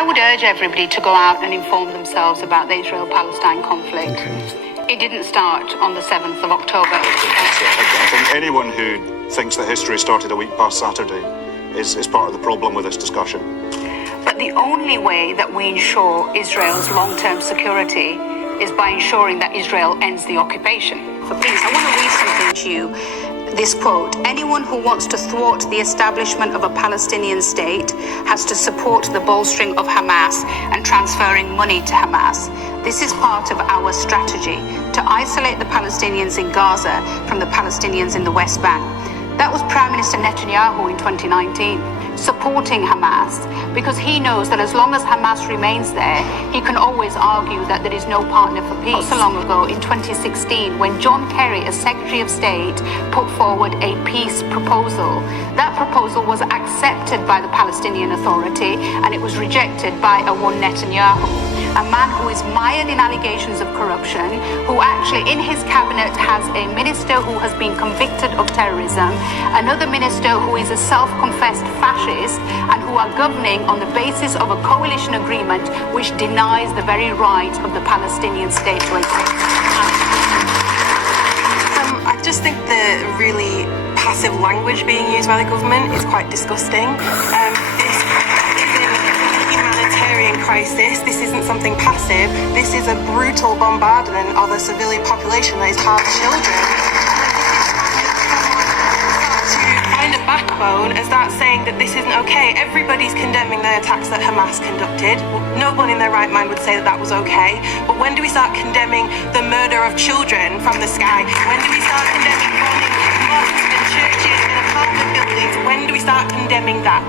I would urge everybody to go out and inform themselves about the Israel-Palestine conflict. It didn't start on the 7th of October. I think anyone who thinks that history started a week past Saturday is part of the problem with this discussion. But the only way that we ensure Israel's long-term security is by ensuring that Israel ends the occupation. But please, I want to read something to you. This quote: anyone who wants to thwart the establishment of a Palestinian state has to support the bolstering of Hamas and transferring money to Hamas. This is part of our strategy to isolate the Palestinians in Gaza from the Palestinians in the West Bank. That was Prime Minister Netanyahu in 2019, supporting Hamas, because he knows that as long as Hamas remains there, he can always argue that there is no partner for peace. Not so long ago, in 2016, when John Kerry, as Secretary of State, put forward a peace proposal, that proposal was accepted by the Palestinian Authority and it was rejected by one Netanyahu, a man who is mired in allegations of corruption, who actually in his cabinet has a minister who has been convicted of terrorism, another minister who is a self-confessed fascist, and who are governing on the basis of a coalition agreement which denies the very right of the Palestinian state to exist. I just think the really passive language being used by the government is quite disgusting. This isn't a humanitarian crisis. This isn't something passive. This is a brutal bombardment of a civilian population that is half children. Find a backbone and start saying that this isn't okay. Everybody's condemning the attacks that Hamas conducted. No one in their right mind would say that that was okay. But when do we start condemning the murder of children from the sky? When do we start condemning bombing mosques and churches and apartment buildings? When do we start condemning that?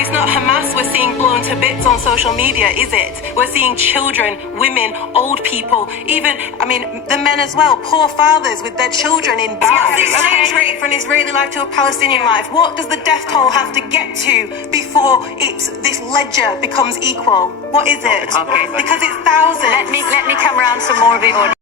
It's not Hamas we're seeing blown to bits on social media, is it? We're seeing children, women, old people, even, the men as well, poor fathers with their children in bars. What's the exchange rate for an Israeli life to a Palestinian life? What does the death toll have to get to before this ledger becomes equal? What is it? Okay. Because it's thousands. Let me come around some more of the audience.